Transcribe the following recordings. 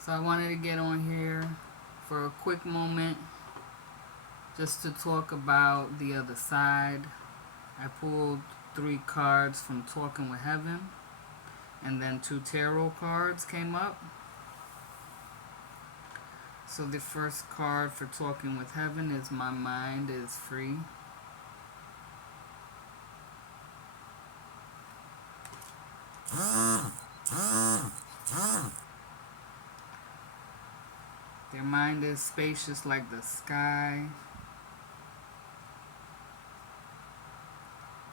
So I wanted to get on here for a quick moment just to talk about the other side. I pulled 3 cards from Talking with Heaven, and then 2 tarot cards came up. So the first card for Talking with Heaven is My Mind is Free. Their mind is spacious like the sky.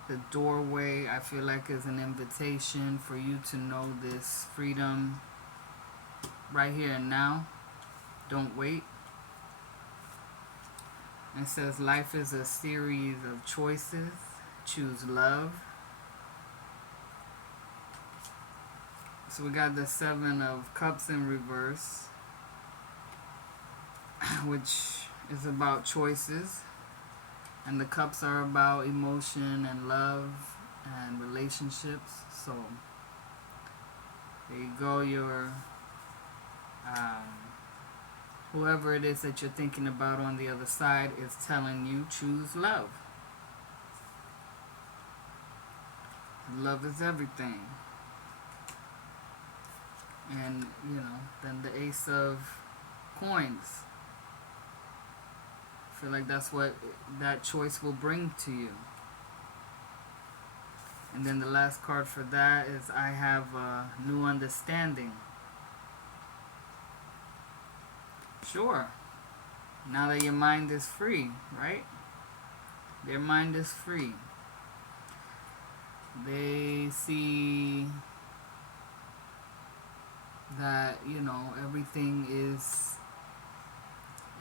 The doorway, I feel like, is an invitation for you to know this freedom right here and now. Don't wait. It says life is a series of choices. Choose love. So we got the 7 of Cups in reverse, which is about choices. And the cups are about emotion and love and relationships. So there you go. Your whoever it is that you're thinking about on the other side is telling you choose love. Love is everything. And then the Ace of Coins. I feel like that's what that choice will bring to you. And then the last card for that is I have a new understanding. Sure. Now that your mind is free, right? Their mind is free. They see that, everything is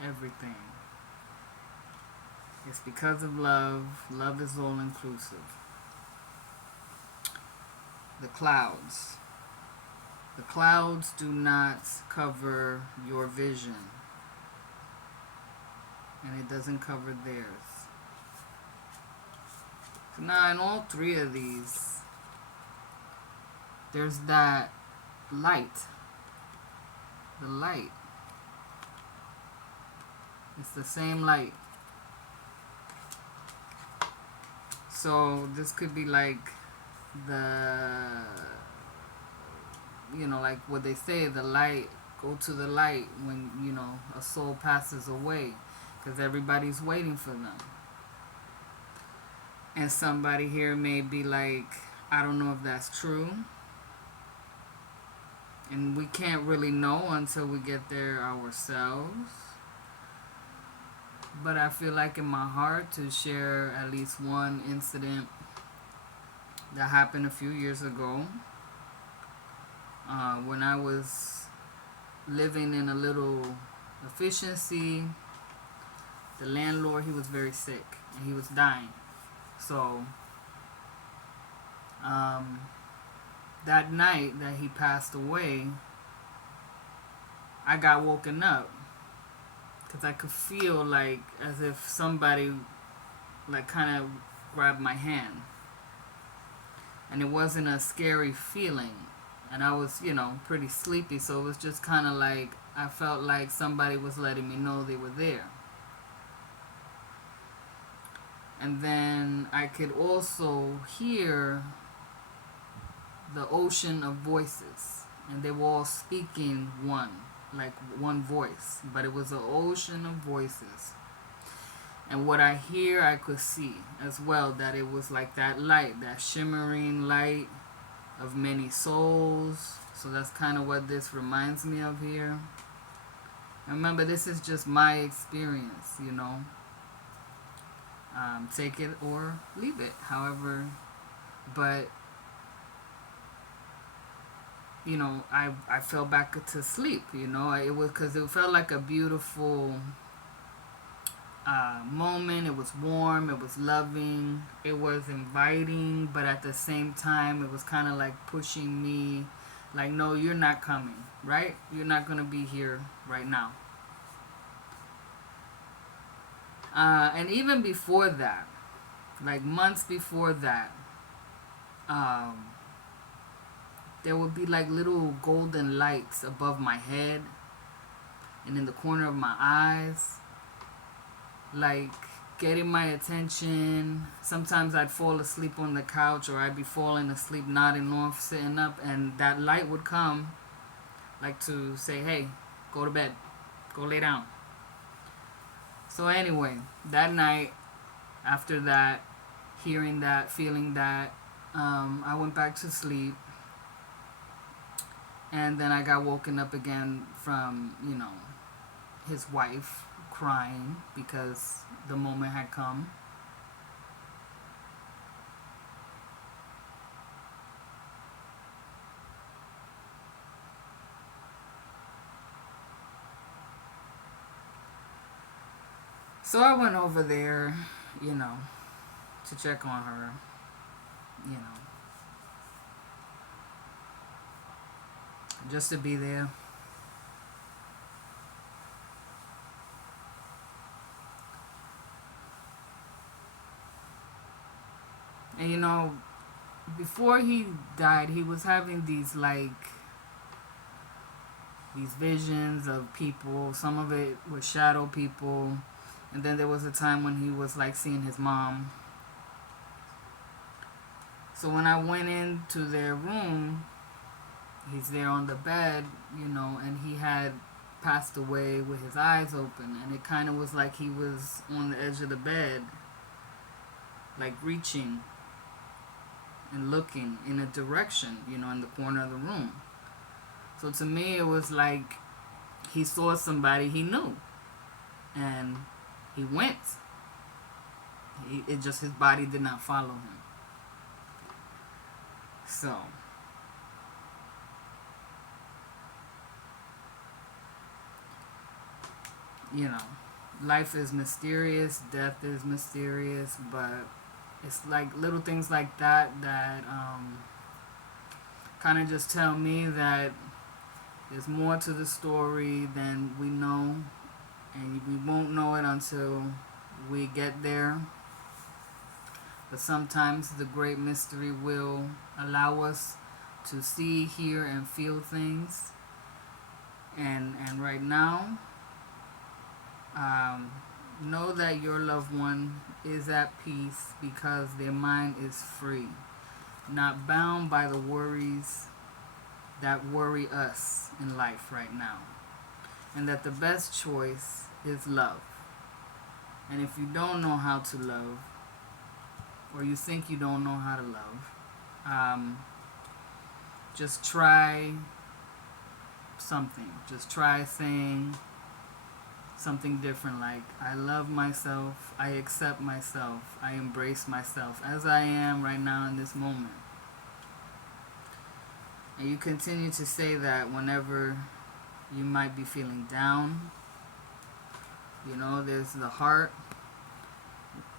everything. It's because of love. Love is all inclusive. The clouds. The clouds do not cover your vision. And it doesn't cover theirs. So now in all 3 of these, there's that light. The light. It's the same light. So this could be like like what they say, the light, go to the light when, a soul passes away, because everybody's waiting for them. And somebody here may be like, I don't know if that's true. And we can't really know until we get there ourselves. But I feel like in my heart to share at least one incident that happened a few years ago, when I was living in a little efficiency. The landlord, he was very sick and he was dying. So that night that he passed away, I got woken up because I could feel like as if somebody like kind of grabbed my hand. And it wasn't a scary feeling. And I was, pretty sleepy. So it was just kind of like I felt like somebody was letting me know they were there. And then I could also hear the ocean of voices. And they were all speaking one voice. But it was an ocean of voices. And what I hear, I could see as well, that it was like that light, that shimmering light of many souls. So that's kind of what this reminds me of here. And remember, this is just my experience, take it or leave it, however. But, I fell back to sleep, It was because it felt like a beautiful moment. It was warm, it was loving, it was inviting, but at the same time it was kind of like pushing me like, no, you're not coming, right? You're not going to be here right now. And even before that, like months before that, there would be like little golden lights above my head and in the corner of my eyes, like getting my attention. Sometimes I'd fall asleep on the couch, or I'd be falling asleep, nodding off, sitting up, and that light would come, like to say, hey, go to bed, go lay down. So anyway, that night, after that, hearing that, feeling that, I went back to sleep. And then I got woken up again from, his wife crying because the moment had come. So I went over there, to check on her, just to be there. And before he died, he was having these visions of people. Some of it was shadow people. And then there was a time when he was like seeing his mom. So when I went into their room, he's there on the bed, and he had passed away with his eyes open. And it kind of was like he was on the edge of the bed, like reaching and looking in a direction, in the corner of the room. So to me, it was like he saw somebody he knew, and he went. It just, his body did not follow him. So, life is mysterious, death is mysterious, but it's like little things like that kind of just tell me that there's more to the story than we know, and we won't know it until we get there. But sometimes the great mystery will allow us to see, hear, and feel things. And right now, know that your loved one is at peace because their mind is free, not bound by the worries that worry us in life right now. And that the best choice is love. And if you don't know how to love, or you think you don't know how to love, just try something. Just try saying something different, like, I love myself, I accept myself, I embrace myself as I am right now in this moment. And you continue to say that whenever you might be feeling down. There's the heart.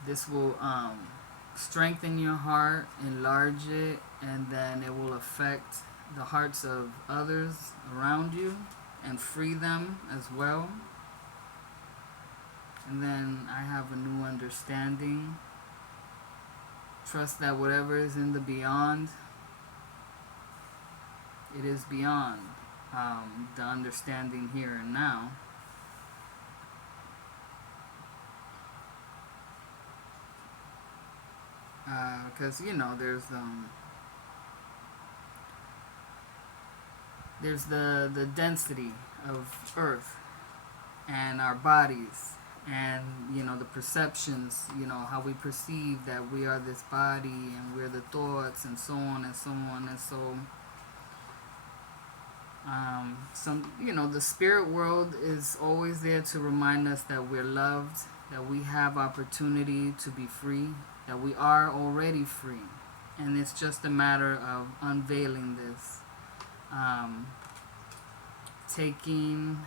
This will strengthen your heart, enlarge it, and then it will affect the hearts of others around you and free them as well. And then I have a new understanding. Trust that whatever is in the beyond, it is beyond the understanding here and now. Because there's the density of Earth and our bodies, and the perceptions, how we perceive that we are this body and we're the thoughts, and so on and so on. And so the spirit world is always there to remind us that we're loved, that we have opportunity to be free, that we are already free, and it's just a matter of unveiling this, taking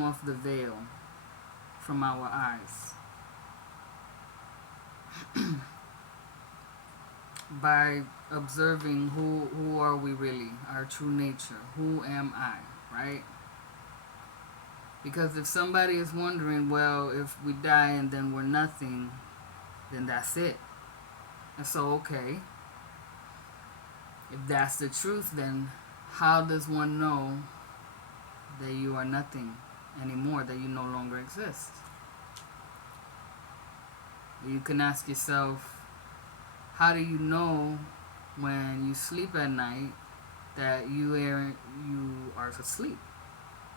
off the veil from our eyes by observing who are we really, our true nature, who am I, right? Because if somebody is wondering, well, if we die and then we're nothing, then that's it. And so, okay, If that's the truth, then how does one know that you are nothing anymore, that you no longer exist? You can ask yourself, how do you know when you sleep at night that you are asleep?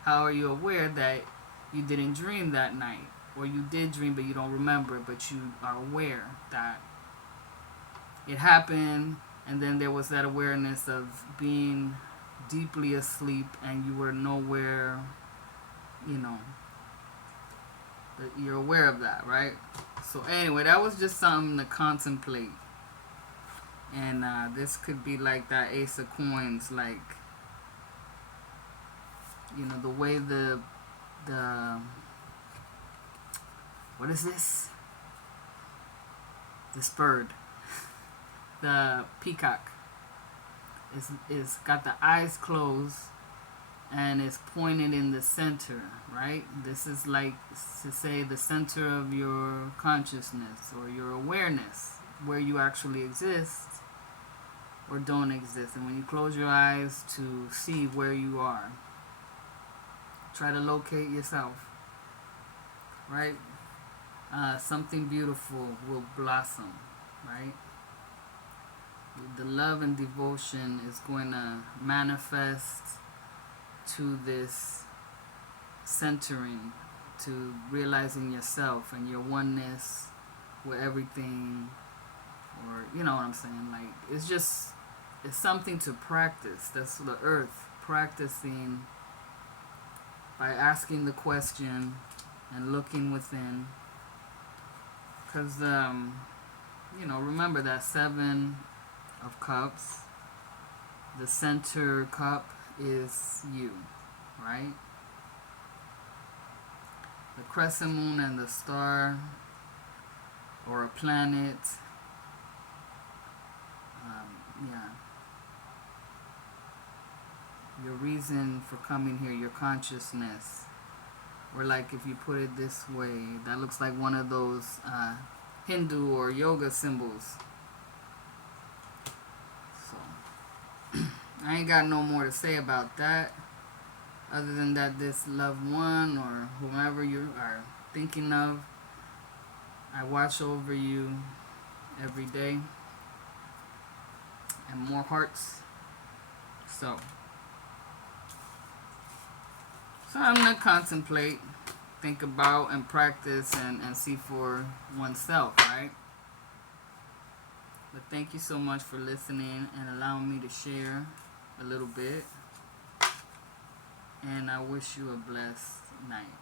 How are you aware that you didn't dream that night? Or you did dream but you don't remember, but you are aware that it happened, and then there was that awareness of being deeply asleep and you were nowhere, you know, that you're aware of that, right? So anyway, that was just something to contemplate. And this could be like that Ace of Coins, like, you know, the way the what is this? This bird, the peacock, is got the eyes closed and is pointed in the center, right? This is like to say the center of your consciousness or your awareness, where you actually exist or don't exist. And when you close your eyes to see where you are, try to locate yourself, right? Something beautiful will blossom, right? The love and devotion is going to manifest to this centering, to realizing yourself and your oneness with everything, or you know what I'm saying. Like, it's something to practice. That's the earth practicing by asking the question and looking within. Because you know, remember that 7 of Cups, the center cup is you, right? The crescent moon and the star, or a planet, yeah. Your reason for coming here, your consciousness. Or like, if you put it this way, that looks like one of those Hindu or yoga symbols. So I ain't got no more to say about that, other than that this loved one or whomever you are thinking of, I watch over you every day, and more hearts. So I'm going to contemplate, think about, and practice, and see for oneself, right? But thank you so much for listening and allowing me to share a little bit. And I wish you a blessed night.